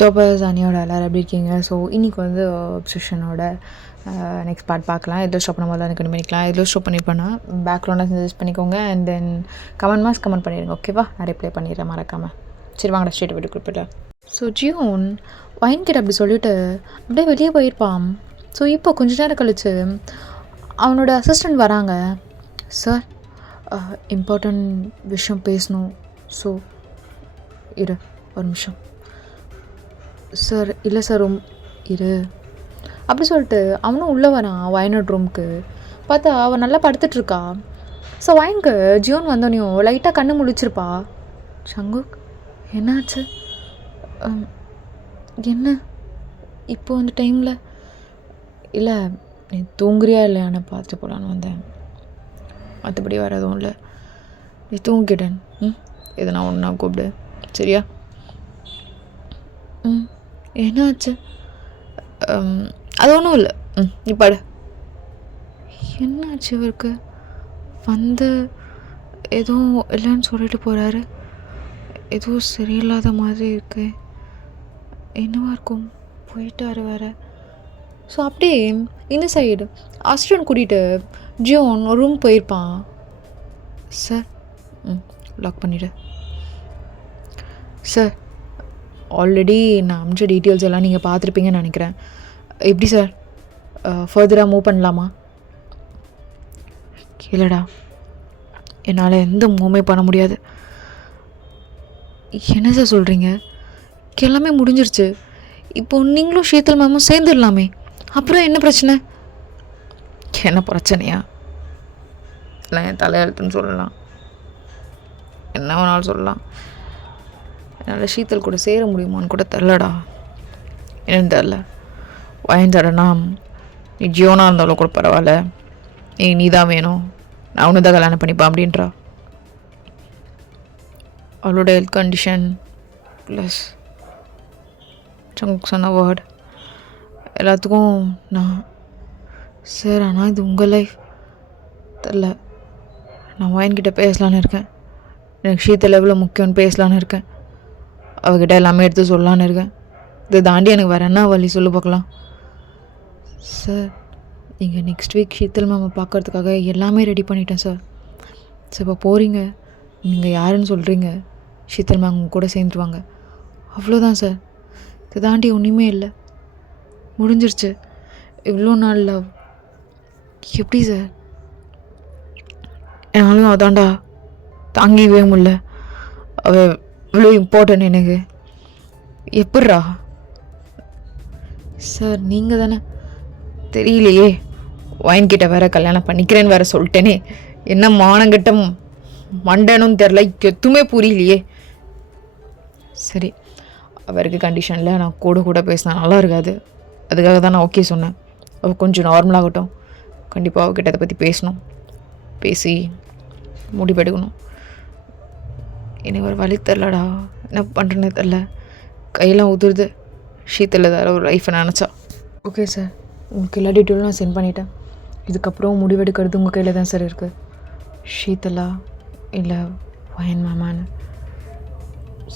டோப்பர்ஸ் அனியோட எல்லோரும் எப்படி இருக்கீங்க? ஸோ இன்றைக்கி வந்து அப்சஷனோட நெக்ஸ்ட் பார்ட் பார்க்கலாம். எதில் ஸ்டாப் பண்ண மாதிரி கண்டிப்பாக பண்ணிக்கலாம். எதில் ஸ்டாப் பண்ணியிருப்பேன்னா பேக்ரவுண்டாக சஜஸ்ட் பண்ணிக்கோங்க. அண்ட் தென் கமெண்ட் பண்ணிடுங்க. ஓகேவா? நான் ரிப்ளை பண்ணிடுறேன் மறக்காமல். சரி வாங்கடா ஸ்ட்ரெயிட் வீட்டு குறிப்பிட்டேன். ஸோ ஜியோன் வைன்கிட்ட அப்படி சொல்லிவிட்டு அப்படியே வெளியே போயிருப்பான். ஸோ இப்போ கொஞ்ச நேரம் கழித்து அவனோட அசிஸ்டண்ட் வராங்க. சார் இம்பார்ட்டண்ட் விஷயம் பேசணும். ஸோ இரு ஒரு நிமிஷம். சார் இல்லை சார் இரு அப்படி சொல்லிட்டு அவனும் உள்ளே வரான் வயநாடு ரூமுக்கு. பார்த்தா அவன் நல்லா படுத்துட்ருக்கா. ஸோ வயனுக்கு ஜியோன் வந்தோடனையும் லைட்டாக கண்ணு முழிச்சிருப்பா. சங்குக் என்னாச்சு? என்ன இப்போ அந்த டைமில்? இல்லை நீ தூங்குறியா இல்லையான்னு பார்த்துட்டு போகலான்னு வந்தேன். மற்றபடி வேறு எதுவும் இல்லை. நீ தூங்கிட்டேன். எதுனா ஒன்றா கூப்பிடு சரியா? என்னாச்சு? அது ஒன்றும் இல்லை. நீ பாடு. என்னாச்சு இவருக்கு? வந்து எதுவும் இல்லைன்னு சொல்லிட்டு போகிறாரு. எதுவும் சரியில்லாத மாதிரி இருக்கு. என்னவா இருக்கும்? போயிட்டாரு வேறு. ஸோ அப்படியே இந்த சைடு அசிஸ்டன்ட் கூட்டிகிட்டு ஜியோன் ஒரு ரூம் போயிருப்பான். சார் லாக் பண்ணிவிடு. சார் ஆல்ரெடி நான் அமிச்ச டீட்டெயில்ஸ் எல்லாம் நீங்கள் பார்த்துருப்பீங்கன்னு நினைக்கிறேன். எப்படி சார் ஃபர்தராக மூவ் பண்ணலாமா? இல்லைடா, என்னால் எந்த மூவுமே பண்ண முடியாது. என்ன சார் சொல்கிறீங்க? எல்லாமே முடிஞ்சிருச்சு. இப்போ நீங்களும் ஷீத்தல் மேமும் சேர்ந்துடலாமே. அப்புறம் என்ன பிரச்சனை? என்ன பிரச்சனையா? இல்லை என் தலையெழுத்துன்னு சொல்லலாம், என்ன வேணாலும் சொல்லலாம். என்னால் ஷீத்தல் கூட சேர முடியுமான்னு கூட தெரிலடா. என்னன்னு தெரில. வயந்தாடனா நீ ஜியோனாக இருந்தாலும் கூட பரவாயில்ல, நீ தான் வேணும், நான் ஒன்று தான் கல்யாணம் பண்ணிப்பேன் அப்படின்றா. அவளோட ஹெல்த் கண்டிஷன் ப்ளஸ் சொன்ன வேர்ட் எல்லாத்துக்கும் நான் சார். ஆனால் இது உங்கள் லைஃப் தெரில. நான் வயன்கிட்ட பேசலான்னு இருக்கேன். எனக்கு ஷீத்தல் எவ்வளோ முக்கியம்னு பேசலான்னு இருக்கேன். அவகிட்ட எல்லாமே எடுத்து சொல்லலான்னு இருக்கேன். இதை தாண்டி எனக்கு வேறு என்ன வழி சொல்லு பார்க்கலாம். சார் நீங்கள் நெக்ஸ்ட் வீக் ஷீத்தல் மேமை பார்க்குறதுக்காக எல்லாமே ரெடி பண்ணிட்டேன் சார். சார் இப்போ போகிறீங்க, நீங்கள் யாருன்னு சொல்கிறீங்க, ஷீத்தல் மேம் உங்க கூட சேர்ந்துருவாங்க, அவ்வளோதான் சார். இதை தாண்டி ஒன்றுமே இல்லை, முடிஞ்சிருச்சு. இவ்வளோ நாள் லவ் எப்படி சார்? என்னாலும் அதான்டா தாங்கிவே முடியல. அவள் இவ்வளோ இம்பார்ட்டன்ட் எனக்கு. எப்பட்றா சார்? நீங்கள் தானே? தெரியலையே, வயன்கிட்ட வேற கல்யாணம் பண்ணிக்கிறேன்னு வேற சொல்லிட்டேனே. என்ன மானங்கிட்ட மண்டனும் தெரில, எதுவுமே புரியலையே. சரி, அவருக்கு கண்டிஷனில் நான் கூட பேசினா நல்லா இருக்காது. அதுக்காக தான் நான் ஓகே சொன்னேன். அவள் கொஞ்சம் நார்மலாகட்டும். கண்டிப்பாக அவகிட்ட அதை பற்றி பேசணும், பேசி முடிவெடுக்கணும். எனக்கு ஒரு வழி தெரிலடா, என்ன பண்ணுறேன்னு தெரில. கையெல்லாம் உதிருது. ஷீத்தில் ஏதாவது ஒரு லைஃப்பை நினச்சா. ஓகே சார், உங்களுக்கு எல்லா டீட்டெயிலும் நான் சென்ட் பண்ணிட்டேன். இதுக்கப்புறம் முடிவெடுக்கிறது உங்கள் கையில் தான் சார் இருக்குது. ஷீத்தலா இல்லை வயன் மாமான்னு.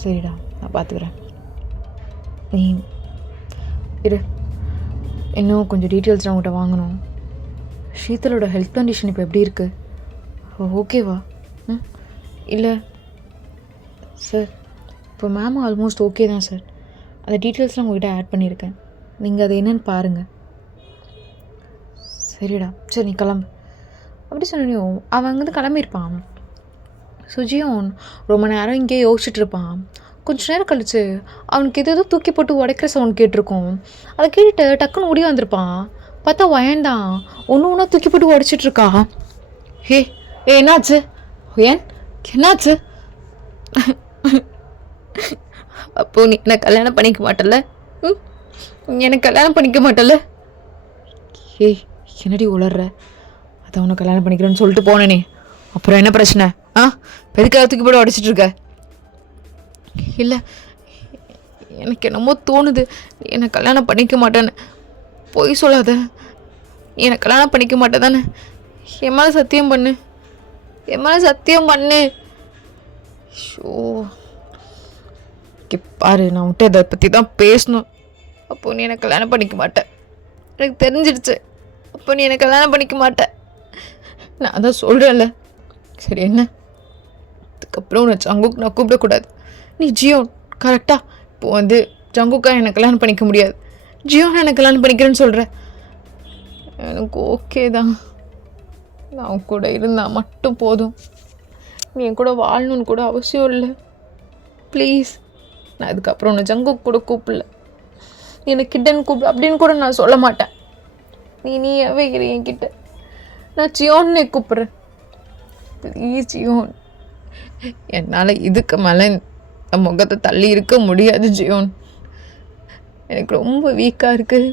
சரிடா, நான் பார்த்துக்கிறேன். நீ இரு, இன்னும் கொஞ்சம் டீட்டெயில்ஸ் நான் உங்கள்கிட்ட வாங்கணும். ஷீத்தலோட ஹெல்த் கண்டிஷன் இப்போ எப்படி இருக்குது? ஓகேவா? இல்லை சார், இப்போ மேம் ஆல்மோஸ்ட் ஓகே தான் சார். அந்த டீட்டெயில்ஸ்லாம் உங்கள்கிட்ட ஆட் பண்ணியிருக்கேன். நீங்கள் அதை என்னென்னு பாருங்கள். சரிடா, சரி நீ கிளம்பு. அப்படி சொன்னியும் அவன் அங்கேருந்து கிளம்பியிருப்பான். சுஜியோன் ரொம்ப நேரம் இங்கேயே யோசிச்சுட்டு இருப்பான். கொஞ்சம் நேரம் கழிச்சு அவனுக்கு எதோ தூக்கி போட்டு உடைக்கிற சவுண்ட் கேட்டிருக்கும். அதை கேட்டுட்டு டக்குன்னு ஓடி வந்திருப்பான். பார்த்தா வயன்தான் ஒன்று தூக்கி போட்டு உடைச்சிட்ருக்கா. என்னாச்சு? ஏன் என்னாச்சு? அப்போ நீ என்ன கல்யாணம் பண்ணிக்க மாட்டல? எனக்கு கல்யாணம் பண்ணிக்க மாட்டல? என்னடி உளர்ற? அதை அவனை கல்யாணம் பண்ணிக்கிறேன்னு சொல்லிட்டு போனேனே, அப்புறம் என்ன பிரச்சனை? பெருக்காக தூக்கி போட உடைச்சிட்ருக்க? இல்லை, எனக்கு என்னமோ தோணுது என்னை கல்யாணம் பண்ணிக்க மாட்டேன்னு. பொய் சொல்லாத, என்னை கல்யாணம் பண்ணிக்க மாட்டேன் தானே? என் மேலே சத்தியம் பண்ணு, என் மேலே சத்தியம் பண்ணு. ஷோ பாரு, நான் விட்டு இதை பற்றி தான் பேசணும். அப்போ நீ எனக்கு கல்யாணம் பண்ணிக்க மாட்டேன், எனக்கு தெரிஞ்சிடுச்சு. அப்போ நீ எனக்கு கல்யாணம் பண்ணிக்க மாட்டேன். நான் அதான் சொல்கிறேன்ல. சரி என்ன, அதுக்கப்புறம் உன்னை ஜங்குக்கு நான் கூப்பிடக்கூடாது. நீ ஜியோன் கரெக்டாக. இப்போ ஜங்குக்கா எனக்கு கல்யாணம் பண்ணிக்க முடியாது, ஜியோன் எனக்கு கல்யாணம் பண்ணிக்கிறேன்னு சொல்கிறேன். எனக்கு ஓகே தான், நான் கூட இருந்தால் மட்டும் போதும். நீ என் கூட வாழணுன்னு கூட அவசியம் இல்லை. ப்ளீஸ். நான் அதுக்கப்புறம் உன்னை ஜங்குக்கு கூட கூப்பிடல, என்னை கிட்டன்னு கூப்பிடு அப்படின்னு கூட நான் சொல்ல மாட்டேன். நீயாவே இரு என்கிட்ட. நான் ஜியோன்னே கூப்பிட்றேன். Please Zion. என்னால் இதுக்கு மேலே என் முகத்தை தள்ளி இருக்க முடியாது ஜியோன். எனக்கு ரொம்ப வீக்காக இருக்குது.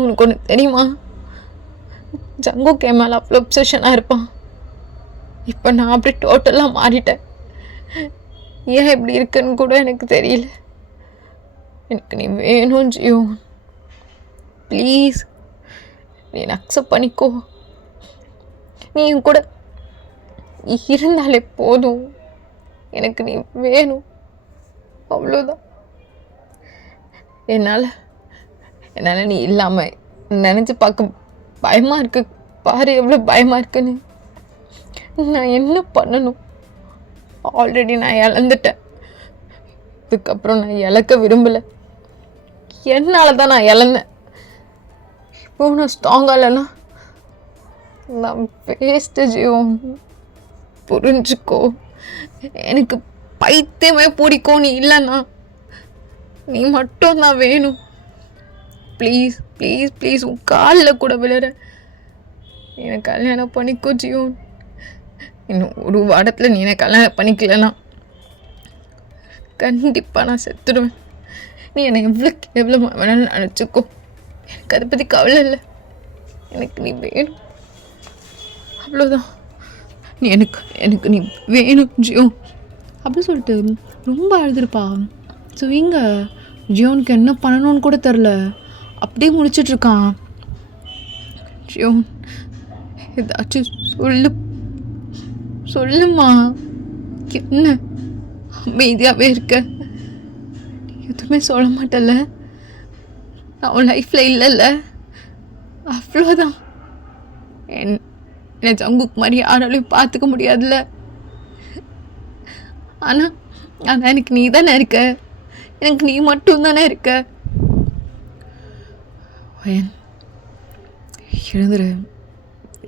உனக்கு ஒன்று தெரியுமா, ஜங்குக்கு என் மேலே அவ்வளோ அப்சஷனாக இருப்பான். இப்போ நான் அப்படி டோட்டலாக மாறிட்டேன். ஏன் இப்படி இருக்குன்னு கூட எனக்கு தெரியல. எனக்கு நீ வேணும் ஜியோன். ப்ளீஸ் நீ என்னை அக்செப்ட் பண்ணிக்கோ. நீ என் கூட இருந்தாலே போதும். எனக்கு நீ வேணும், அவ்வளோதான். என்னால் நீ இல்லாமல் நினச்சி பார்க்க பயமாக இருக்கு. பாரு எவ்வளோ பயமாக இருக்குன்னு. நான் என்ன பண்ணணும்? ஆல்ரெடி நான் இழந்துட்டேன். இதுக்கப்புறம் நான் இழக்க விரும்பலை. என்னால் தான் நான் இழந்தேன். இப்போ நான் ஸ்ட்ராங்காக இல்லைன்னா நான் வேஸ்ட்டு ஜீவன். புரிஞ்சுக்கோ. எனக்கு பைத்தியமே பிடிக்கும் நீ இல்லைன்னா. நீ மட்டும் தான் வேணும். ப்ளீஸ் ப்ளீஸ் ப்ளீஸ், உன் காலில் கூட விழுற. என்னை கல்யாணம் பண்ணிக்கோ ஜீவன். இன்னும் ஒரு வாரத்தில் நீ என்னை கல்யாணம் பண்ணிக்கலன்னா கண்டிப்பாக நான் செத்துடுவேன். நீ என்னை எவ்வளோ வேணாலும் நினச்சிக்கோ, எனக்கு அதை பற்றி கவலை இல்லை. எனக்கு நீ வேணும், அவ்வளோதான். நீ எனக்கு நீ வேணும் ஜியோ அப்படி சொல்லிட்டு ரொம்ப அழுதுருப்பா. ஸோ இங்கே ஜியோனுக்கு என்ன பண்ணணும்னு கூட தெரில, அப்படியே முடிச்சிட்ருக்கான். ஜியோன் ஏதாச்சும் சொல்லுமா. என்ன அமைதியாகவே இருக்க, எதுவுமே சொல்ல மாட்டல. நான் உன் லைஃப்பில் இல்லைல்ல, அவ்வளோதான். என்னை ஜங்குக்கு மாதிரி யாராலையும் பார்த்துக்க முடியாதுல்ல. ஆனால் எனக்கு நீ தானே இருக்க, எனக்கு நீ மட்டும் தானே இருக்க. எழுந்துரு.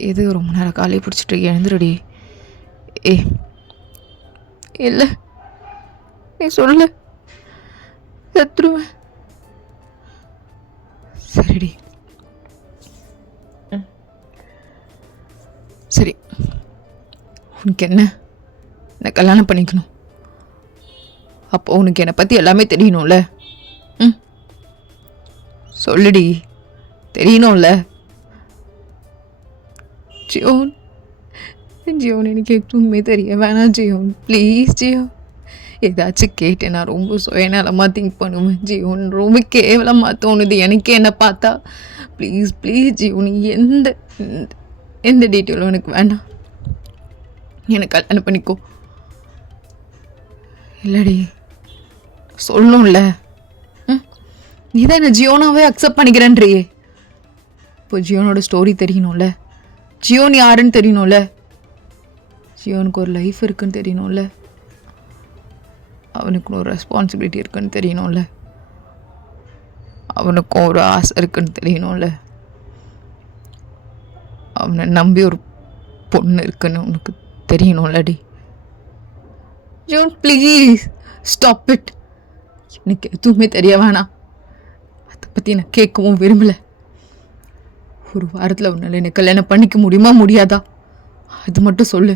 எது ரொம்ப நேரம் காலையை பிடிச்சிட்டு எழுந்துருடி. இல்லை நீ சொல்ல செத்துருவேன். சரிடி சரி, உனக்கு என்ன கல்யாணம் பண்ணிக்கணும். அப்போ உனக்கு என்னை பற்றி எல்லாமே தெரியணும்ல. சொல்லுடி, தெரியணும்ல. ஜியோன் எனக்கு எதுவுமே தெரிய வேணாம் ஜியோன், ப்ளீஸ் ஜியோன். ஏதாச்சும் கேட்டேன் நான் ரொம்ப சுயநலமாக திங்க் பண்ணுவேன் ஜியோன். ரொம்ப கேவலமாக தோணுது எனக்கே என்ன பார்த்தா. ப்ளீஸ் ஜியோன், எந்த டீட்டெயிலும் எனக்கு வேண்டாம். எனக்கு கல்யாணம் பண்ணிக்கோ. இல்லடி சொல்லணும்ல. நீ தான் என்ன ஜியோனாவே அக்செப்ட் பண்ணிக்கிறேன்றியே. இப்போ ஜியோனோட ஸ்டோரி தெரியணும்ல, ஜியோன் யாருன்னு தெரியணும்ல, ஜியோனுக்கு ஒரு லைஃப் இருக்குன்னு தெரியணும்ல, அவனுக்கு ஒரு ரெஸ்பான்சிபிலிட்டி இருக்குன்னு தெரியணும்ல, அவனுக்கும் ஒரு ஆசை இருக்குன்னு தெரியணும்ல, அவனை நம்பி ஒரு பொண்ணு இருக்குன்னு உனக்கு தெரியணும்லடி. ஜியோன் ப்ளீஸ் ஸ்டாப் இட். எனக்கு எதுவுமே தெரிய வேணாம். அதை பற்றி நான் கேட்கவும் விரும்பலை. ஒரு வாரத்தில் உன்னால் எனக்கு கல்யாணம் பண்ணிக்க முடியுமா முடியாதா அது மட்டும் சொல்லு.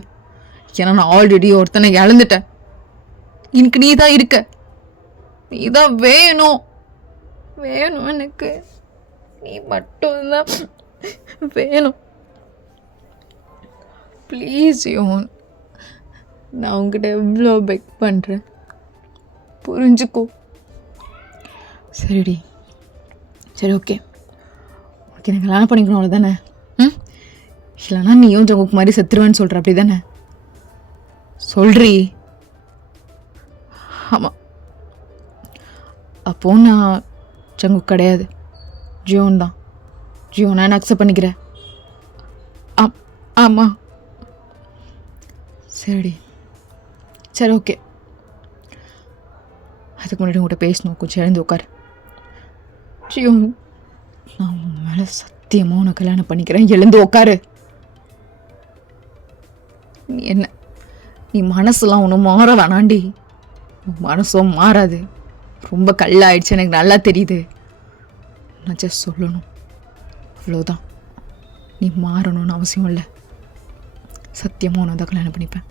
ஏன்னா நான் ஆல்ரெடி ஒருத்தனை இழந்துட்டேன். எனக்கு நீ தான் இருக்க, நீ தான் வேணும் எனக்கு. நீ மட்டும்தான் வேணும். ப்ளீஸ் யோன், நான் உங்ககிட்ட எவ்வளோ பெக் பண்ணுறேன், புரிஞ்சுக்கோ. சரிடி சரி ஓகே, உனக்கு எனக்கு கல்யாணம் பண்ணிக்கணும் அவ்வளோதானே. இல்லைனா நீயும் ஜங்குக்கு மாதிரி செத்துருவேன்னு சொல்கிற, அப்படி தானே சொல்கிறீ? ஆமாம் அப்போது நான் ஜங்குக் கிடையாது, ஜியோன் தான். ஜியோனா நான் அக்செப்ட் பண்ணிக்கிறேன். ஆமாம். சரி ஓகே. அதுக்கு முன்னாடி உங்கள்கிட்ட பேசணும், கொஞ்சம் எழுந்து உட்காரு. ஜியோன், நான் உன் மேலே சத்தியமாக உன்னை கல்யாணம் பண்ணிக்கிறேன், எழுந்து உட்காரு. நீ என்ன, நீ மனசுலாம் ஒன்றும் மாற வேணாண்டி. மனசும் மாறாது, ரொம்ப கல்லாயிடுச்சு, எனக்கு நல்லா தெரியுது. நான் ஜஸ்ட் சொல்லணும், அவ்வளோதான். நீ மாறணும்னு அவசியம் இல்லை. சத்தியமாக உன்னை தான் கல்யாணம் பண்ணிப்பேன்.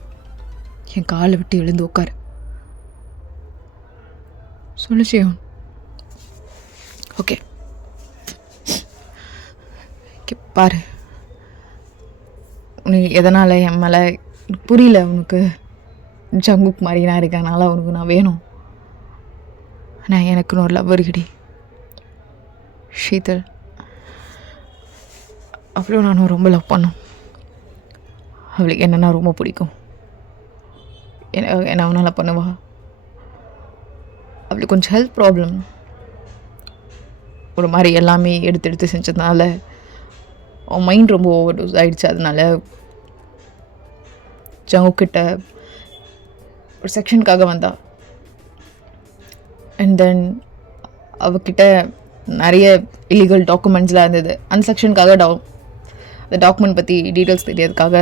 என் காலை விட்டு எழுந்து உட்காரு. சொல்லு ஜியோன். ஓகே பாரு, நீ எதனால் என் மேலே புரியல. உனக்கு ஜங்குக் மாதிரி நான் இருக்கனால உனக்கு நான் வேணும். ஆனால் எனக்குன்னு ஒரு லவ் இருக்குடி, ஷீதல். அவ்வளோ நானும் ரொம்ப லவ் பண்ணோம். அவளுக்கு என்னென்னா ரொம்ப பிடிக்கும். என்ன அவனால் பண்ணுவா. அவளுக்கு கொஞ்சம் ஹெல்த் ப்ராப்ளம், ஒரு மாதிரி எல்லாமே எடுத்து செஞ்சதுனால அவன் மைண்ட் ரொம்ப ஓவர் டோஸ் ஆகிடுச்சு. அதனால ஜங்குக்கிட்ட ஒரு செக்ஷனுக்காக வந்தா. அண்ட் தென் அவகிட்ட நிறைய இல்லீகல் டாக்குமெண்ட்ஸ்லாம் இருந்தது. அந்த செக்ஷனுக்காக அந்த டாக்குமெண்ட் பற்றி டீட்டெயில்ஸ் தெரியறதுக்காக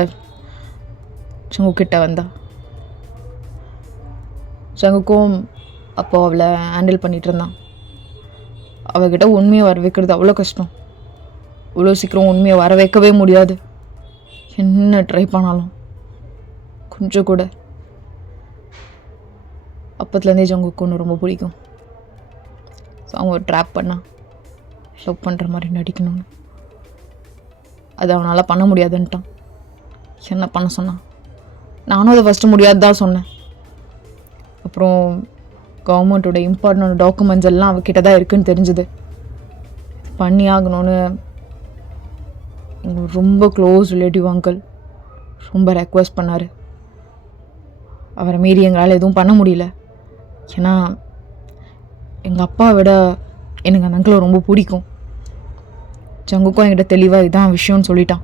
ஜங்குக்கிட்ட வந்தா. ஜங்குக்கும் அப்போ அவளை ஹேண்டில் பண்ணிகிட்டு இருந்தான். அவகிட்ட உண்மையை வர வைக்கிறது அவ்வளோ கஷ்டம். அவ்வளோ சீக்கிரம் உண்மையை வர வைக்கவே முடியாது, என்ன ட்ரை பண்ணாலும். கொஞ்சம் கூட. அப்பத்துலேருந்தே ஜங்குக்கு ஒன்று ரொம்ப பிடிக்கும். ஸோ அவங்க ஒரு ட்ராப் பண்ணான், லவ் பண்ணுற மாதிரி நடிக்கணும்னு. அது அவனால் பண்ண முடியாதுன்ட்டான். என்ன பண்ண சொன்னான். நானும் அதை ஃபஸ்ட்டு முடியாது தான் சொன்னேன். அப்புறம் கவர்மெண்ட்டோட இம்பார்ட்டன்ட் டாக்குமெண்ட்ஸ் எல்லாம் அவகிட்ட தான் இருக்குதுன்னு தெரிஞ்சுது. பண்ணி ஆகணும்னு ரொம்ப க்ளோஸ் ரிலேட்டிவ் அங்கிள் ரொம்ப ரெக்வஸ்ட் பண்ணார். அவரை மீறி எங்களால் எதுவும் பண்ண முடியல. ஏன்னா எங்கள் அப்பாவை விட எனக்கு அந்த அங்கிளை ரொம்ப பிடிக்கும். ஜங்குக்கும் என்கிட்ட தெளிவாக இதான் விஷயம்னு சொல்லிட்டான்.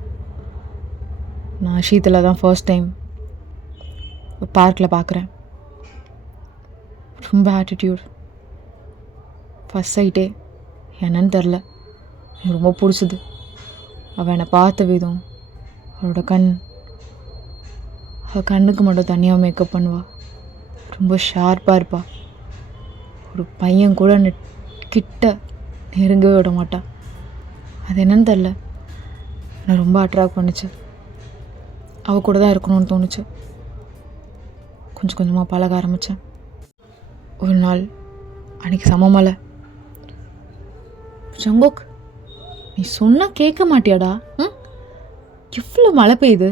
நான் ஷீத்தில் தான் ஃபர்ஸ்ட் டைம் பார்க்கில் பார்க்குறேன். ரொம்ப ஆட்டிடியூட், ஃபஸ்ட் சைட்டே என்னன்னு தெரில, எனக்கு ரொம்ப பிடிச்சது. அவள் என்னை பார்த்த விதம், அவளோட அவள் கண்ணுக்கு மட்டும் தனியாக மேக்கப் பண்ணுவாள். ரொம்ப ஷார்ப்பாக இருப்பாள். ஒரு பையன் கூட கிட்ட நெருங்கவே விட மாட்டாள். அது என்னன்னு தெரில, என்னை ரொம்ப அட்ராக்ட் பண்ணிச்சு. அவள் கூட தான் இருக்கணும்னு தோணுச்சு. கொஞ்சம் கொஞ்சமாக பழக ஆரம்பித்தேன். ஒரு நாள் அன்றைக்கி சமமலை. ஜங்குக், நீ சொன்னால் கேட்க மாட்டியாடா? எவ்வளோ மழை பெய்யுது.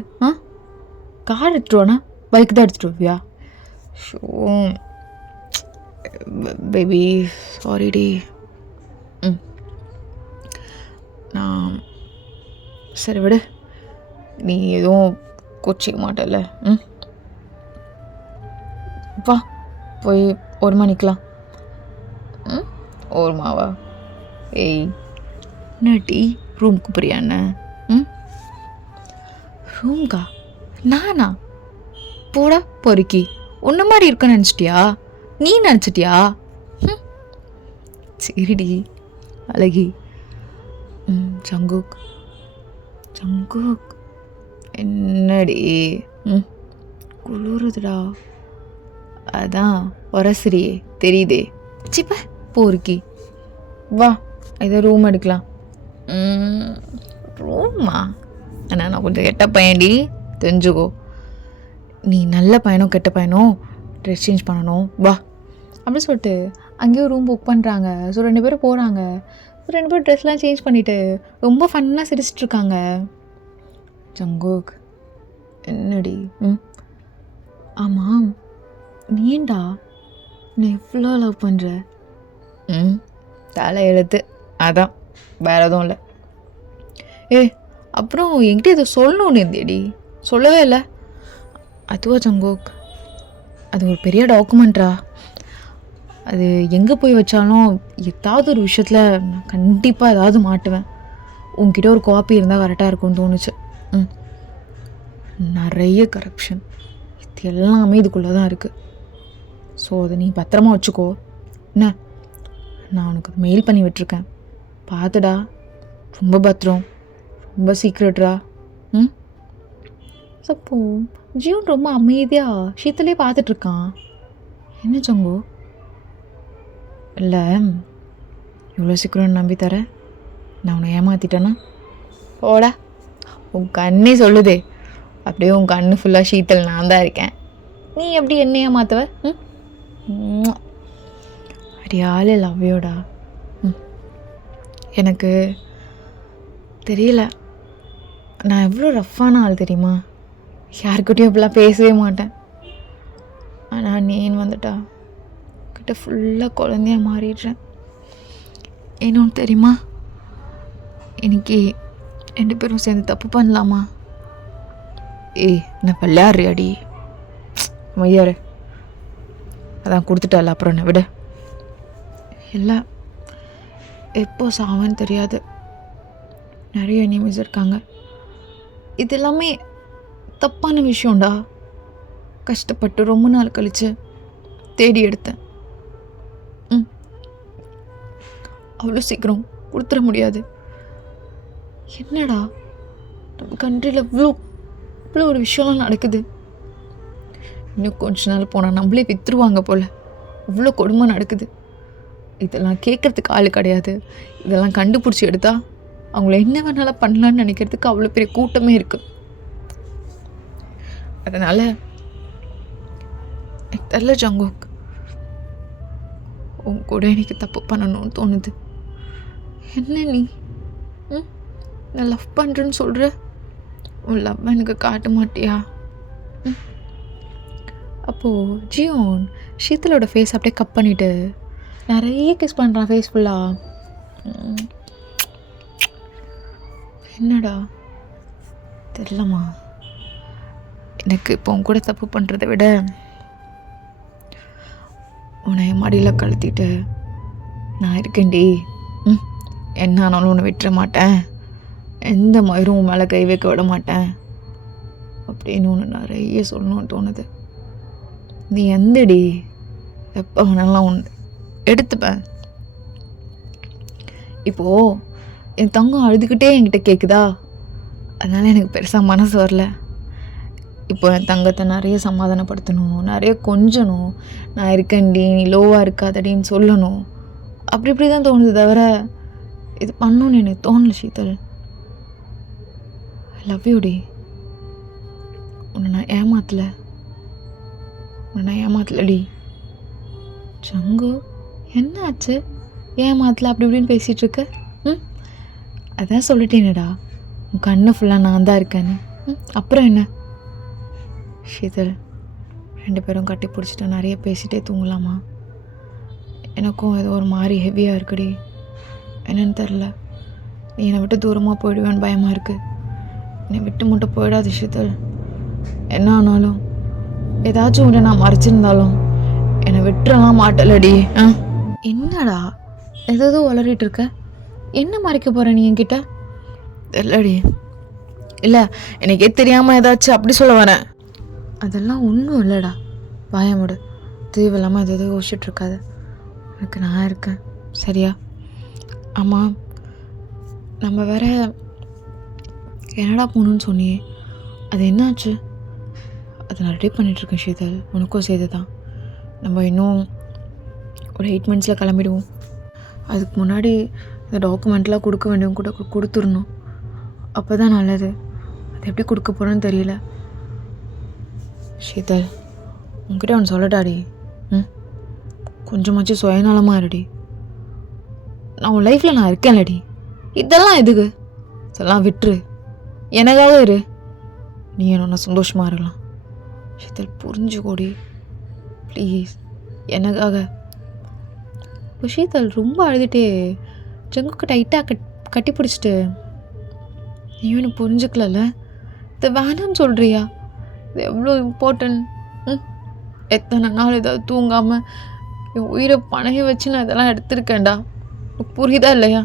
கார் எடுத்துட்டு பைக் தான் எடுத்துகிட்டு வருவியா? ஷோ பேபி, சாரிடி. நான் சரி விடு, நீ எதுவும் கோச்சிக்க மாட்டல. வா போய் ஓரமா நிற்கலாம். ஓரமாவா? ஏய் நட்டி, ரூமுக்கு போறியாண்ண? ரூம்கா? நானா? போடா பொறுக்கி, உன்ன மாதிரி இருக்க நினச்சிட்டியா? நீ நினச்சிட்டியா? சரிடி அழகி. ஜங்குக் என்னடி? குளிருதுடா. அதான் ஒரசரியே தெரியுதே. சிப்ப போருக்கி, வா ஏதோ ரூம் எடுக்கலாம். ரூமா? அண்ணா நான் கொஞ்சம் கெட்ட பையன்டி, தெரிஞ்சுக்கோ. நீ நல்ல பையனோ கெட்ட பையனோ ட்ரெஸ் சேஞ்ச் பண்ணணும், வா அப்படி சொல்லிட்டு அங்கேயும் ரூம் புக் பண்ணுறாங்க. ஸோ 2 பேரும் போகிறாங்க. 2 பேரும் ட்ரெஸ்லாம் சேஞ்ச் பண்ணிவிட்டு ரொம்ப ஃபன்னாக சிரிச்சிட்ருக்காங்க. ஜங்குக் என்னடி? ஆமாம், நீண்டா நீ எவ்வளோ லவ் பண்ணுற? தலை எழுத்து, அதான் வேறு எதுவும் இல்லை. அப்புறம் என்கிட்ட இதை சொல்லணும்னு இருந்தேடி, சொல்லவே இல்லை. அதுவா ஜங்குக், அது ஒரு பெரிய டாக்குமெண்ட்ரா. அது எங்கே போய் வச்சாலும் ஏதாவது ஒரு விஷயத்தில் நான் கண்டிப்பாக ஏதாவது மாட்டுவேன். உங்ககிட்ட ஒரு காப்பி இருந்தால் கரெக்டாக இருக்கும்னு தோணுச்சு. நிறைய கரப்ஷன், இது எல்லாமே இதுக்குள்ளே தான் இருக்குது. ஸோ அதை நீ பத்திரமா வச்சுக்கோ. என்ன, நான் உனக்கு அது மெயில் பண்ணி விட்டுருக்கேன், பார்த்துடா. ரொம்ப பத்திரம், ரொம்ப சீக்ரெட்ரா. அப்போ ஜியோன் ரொம்ப அமைதியாக ஷீத்தலே பார்த்துட்ருக்கான். என்ன சங்கோ? இல்லை, இவ்வளோ சீக்கிரம் நம்பி தரேன், நான் உன்னை ஏமாற்றிட்டேன்னா? ஓடா, உன் கண்ணே சொல்லுதே. அப்படியே உன் கண்ணு ஃபுல்லாக ஷீத்தல் நான் தான் இருக்கேன், நீ எப்படி என்ன ஏமாத்துவ? அடியாலே லவ்யோடா. எனக்கு தெரியல, நான் எவ்வளோ ரஃப்பான ஆள் தெரியுமா? யாருக்கிட்டையும் இப்படிலாம் பேசவே மாட்டேன். ஆனால் நீன்னு வந்துட்டா கிட்ட ஃபுல்லாக குழந்தையாக மாறிடுறேன். இன்னொன்று தெரியுமா, இன்னைக்கு 2 பேரும் சேர்ந்து தப்பு பண்ணலாமா? நான் விளையாடுறியாடி? மையாரு அதான் கொடுத்துட்டால, அப்புறம் என்ன விட. இல்லை, எப்போ சாவன்னு தெரியாது, நிறைய எனிமீஸ் இருக்காங்க. இது எல்லாமே தப்பான விஷயம்டா. கஷ்டப்பட்டு ரொம்ப நாள் கழித்து தேடி எடுத்தேன். அவ்வளோ சீக்கிரம் கொடுத்துட முடியாது. என்னடா நம்ம கண்ட்ரியில் இவ்வளோ ஒரு விஷயம்லாம் நடக்குது. இன்னும் கொஞ்ச நாள் போனால் நம்மளே விற்றுருவாங்க போல், இவ்வளோ கொடுமை நடக்குது. இதெல்லாம் கேட்குறதுக்கு ஆள் கிடையாது. இதெல்லாம் கண்டுபிடிச்சி எடுத்தா அவங்கள என்ன வேணாலும் பண்ணலான்னு நினைக்கிறதுக்கு அவ்வளோ பெரிய கூட்டமே இருக்குது. அதனால் எனக்கு தெரியல ஜங்கோக், உன் கூட எனக்கு தப்பு பண்ணணும்னு தோணுது. என்ன நீ நான் லவ் பண்ணுறேன்னு சொல்கிற, உன் லவ் எனக்கு காட்ட மாட்டியா? அப்போது ஜியோன் ஷீத்தலோட ஃபேஸ் அப்படியே கப் பண்ணிவிட்டு நிறைய கிஸ் பண்ணுறான் ஃபேஸ் ஃபுல்லாக. என்னடா தெரியலம்மா, எனக்கு இப்போ உன் கூட தப்பு பண்ணுறதை விட உன்னை மடியில் கழுத்திட்டு நான் இருக்கேன்டி, என்ன ஆனாலும் உன்னை விட்டுற மாட்டேன், எந்த மயிரும் உன் மேலே கை வைக்க விட மாட்டேன் அப்படின்னு ஒன்று நிறைய சொல்லணும்னு தோணுது. நீ எந்தடி எப்போ வேணாலும் ஒன்று எடுத்துப்பேன். இப்போது என் தங்கம் அழுதுகிட்டே என்கிட்ட கேட்குதா, அதனால் எனக்கு பெருசாக மனசு வரல. இப்போ என் தங்கத்தை நிறைய சமாதானப்படுத்தணும், நிறைய கொஞ்சணும், நான் இருக்கேன்டி நீ லோவாக இருக்காதடின்னு சொல்லணும், அப்படி இப்படி தான் தோணுது தவிர இது பண்ணணும்னு எனக்கு தோணல. ஷீத்தல், ஐ லவ் யூ டி. உன்னை நான் ஏமாத்தலடி. சங்கு என்ன ஆச்சு? ஏமாத்தல அப்படி இப்படின்னு பேசிகிட்டு இருக்க? அதான் சொல்லிட்டேனேடா, உன் கண்ணு ஃபுல்லாக நான் தான் இருக்கேன்னு. அப்புறம் என்ன? ஷீதல், 2 பேரும் கட்டி பிடிச்சிட்டு நிறைய பேசிகிட்டே தூங்கலாமா? எனக்கும் ஏதோ ஒரு மாதிரி ஹெவியாக இருக்குடி, என்னன்னு தெரில. நீ என்னை விட்டு தூரமாக போயிடுவேன்னு பயமாக இருக்குது. என்னை விட்டு மட்டும் போயிடாது ஷீதல். என்ன ஆனாலும் ஏதாச்சும் ஒன்று நான் மறைச்சிருந்தாலும் என்னை விட்டுறலாம் மாட்டலடி. என்னடா ஏதோ வளரிட்டு இருக்க? என்ன மறைக்க போகிற நீ என்கிட்ட? தெரியலடி. இல்லை, எனக்கே தெரியாமல் ஏதாச்சும் அப்படி சொல்ல வரேன். அதெல்லாம் ஒன்றும் இல்லைடா, பயமுடு. தேவையில்லாமல் எதோ யோசிச்சுட்ருக்காது. எனக்கு நான் இருக்கேன், சரியா? ஆமாம், நம்ம வேற கனடா போகணுன்னு சொன்னியே, அது என்னாச்சு? அதை நான் ரெடி பண்ணிகிட்ருக்கேன் ஷீதல், உனக்கும் சேர்த்து தான். நம்ம இன்னும் ஒரு 8 monthஸில் கிளம்பிடுவோம். அதுக்கு முன்னாடி இந்த டாக்குமெண்ட்லாம் கொடுக்க வேண்டியவங்க கூட கொடுத்துடணும், அப்போ தான் நல்லது. அது எப்படி கொடுக்க போகிறேன்னு தெரியல. ஷீதல், உங்ககிட்ட ஒன்று சொல்லட்டாடி. கொஞ்சமாச்சும் சுயநலமாக இருடி. நான் உன் லைஃப்பில் நான் இருக்கேன்லடி, இதெல்லாம் எதுக்கு? இதெல்லாம் விட்டுரு, எனக்காக இரு. நீ என்ன சந்தோஷமாக இருக்கலாம். ஷீதல், புரிஞ்சுக்கோடி ப்ளீஸ், எனக்காக. இப்போ ஷீதல் ரொம்ப அழுதுகிட்டே ஜங்குக்கு டைட்டாக கட்டி பிடிச்சிட்டு, நீயும் எனக்கு புரிஞ்சுக்கலல்ல, இதை வேணான்னு சொல்கிறியா? இது எவ்வளோ இம்பார்ட்டன்ட். எத்தனை நாள் ஏதாவது தூங்காமல் என் உயிரை பணைய வச்சு நான் இதெல்லாம் எடுத்திருக்கேன்டா. புரியுதா இல்லையா?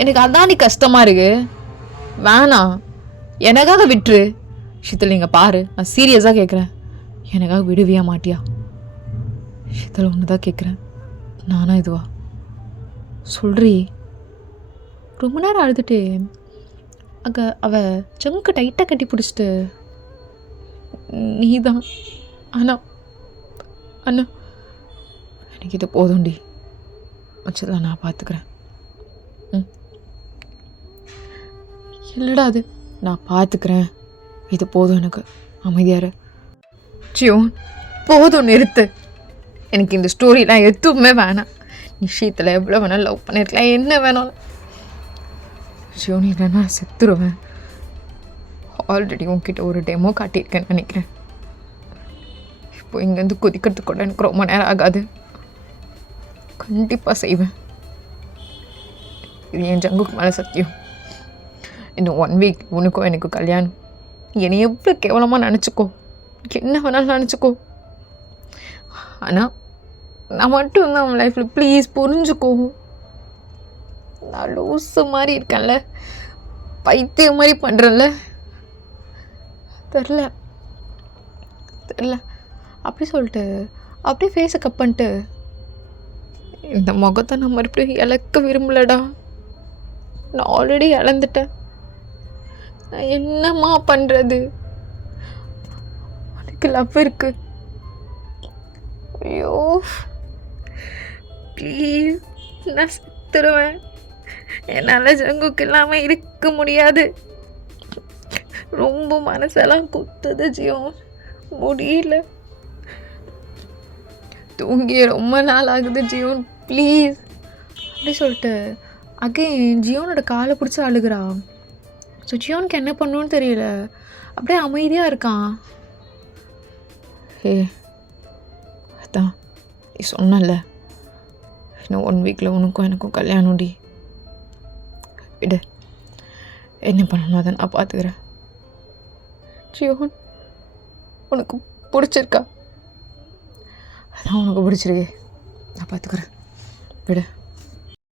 எனக்கு அதான் நீ கஷ்டமாக இருக்கு. வேணாம், எனக்காக விட்டுரு. ஷித்தல் நீங்கள் பாரு, நான் சீரியஸாக கேட்குறேன். எனக்காக விடுவியா மாட்டியா? ஷித்தல் ஒன்று தான் கேட்குறேன். நானா இதுவா சொல்றீ? ரொம்ப நேரம் அழுதுட்டு அங்கே சங்கு டைட்டாக கட்டி பிடிச்சிட்டு நீ தான் அண்ணா அண்ணா எனக்கு இது போதும்டி, வச்சதெல்லாம் நான் பார்த்துக்கிறேன். இல்லைடா, அது நான் பார்த்துக்கிறேன், இது போதும் எனக்கு, அமைதியாரு. ஜியோன் போதும், நிறுத்து. எனக்கு இந்த ஸ்டோரிலாம் எதுவுமே வேணாம். நிஷயத்தில் எவ்வளோ வேணாலும் லவ் பண்ணியிருக்கலாம், என்ன வேணாலும். ஜியோன் இல்லைன்னா செத்துருவேன். ஆல்ரெடி உங்ககிட்ட ஒரு டெமோ காட்டியிருக்கேன்னு நினைக்கிறேன். இப்போ இங்கேருந்து குதிக்கிறதுக்கு கூட எனக்கு ரொம்ப நேரம் ஆகாது. கண்டிப்பாக செய்வேன். இது என் ஜங்குக்கு மேலே சத்தியம். இன்னும் 1 வீக் உனக்கும் எனக்கு கல்யாணம். என்னை எவ்வளோ கேவலமாக நினச்சிக்கோ, என்ன வேணாலும் நினச்சிக்கோ. ஆனால் நான் மட்டும் தான் அவன் லைஃப்பில் ப்ளீஸ் புரிஞ்சுக்கோ. நான் லூஸு மாதிரி இருக்கேன்ல, பைத்தியம் மாதிரி பண்ணுறேன்ல. தெரில அப்படி சொல்லிட்டு அப்படியே ஃபேஸை கப் பண்ணிட்டு இந்த முகத்தை நான் மறுபடியும் இழக்க விரும்பலடா. நான் ஆல்ரெடி இழந்துட்டேன். நான் என்னம்மா பண்ணுறது? உனக்கு லவ் இருக்கு. ஐயோ ப்ளீஸ், நான் செத்துருவேன். என்னால் ஜங்குக்கு இல்லாமல் இருக்க முடியாது. ரொம்ப மனசெல்லாம் குத்துது ஜியோ, முடியல. தூங்கிய ரொம்ப நாள் ஆகுது ஜியோன், ப்ளீஸ். அப்படி சொல்லிட்டு அகைன் ஜியோனோட காலை பிடிச்சி அழுகிறான். ஸோ ஜியோனுக்கு என்ன பண்ணணும்னு தெரியல, அப்படியே அமைதியாக இருக்கான். அதான் நீ சொன்னல, இன்னும் 1 வீக்கில் உனக்கும் எனக்கும் கல்யாணம்டி. விடு, என்ன பண்ணணும் அதை நான் பார்த்துக்கிறேன். ஜியோன் உனக்கு பிடிச்சிருக்கா? அதான் உனக்கு பிடிச்சிருக்கே, நான் பார்த்துக்கிறேன். விடு.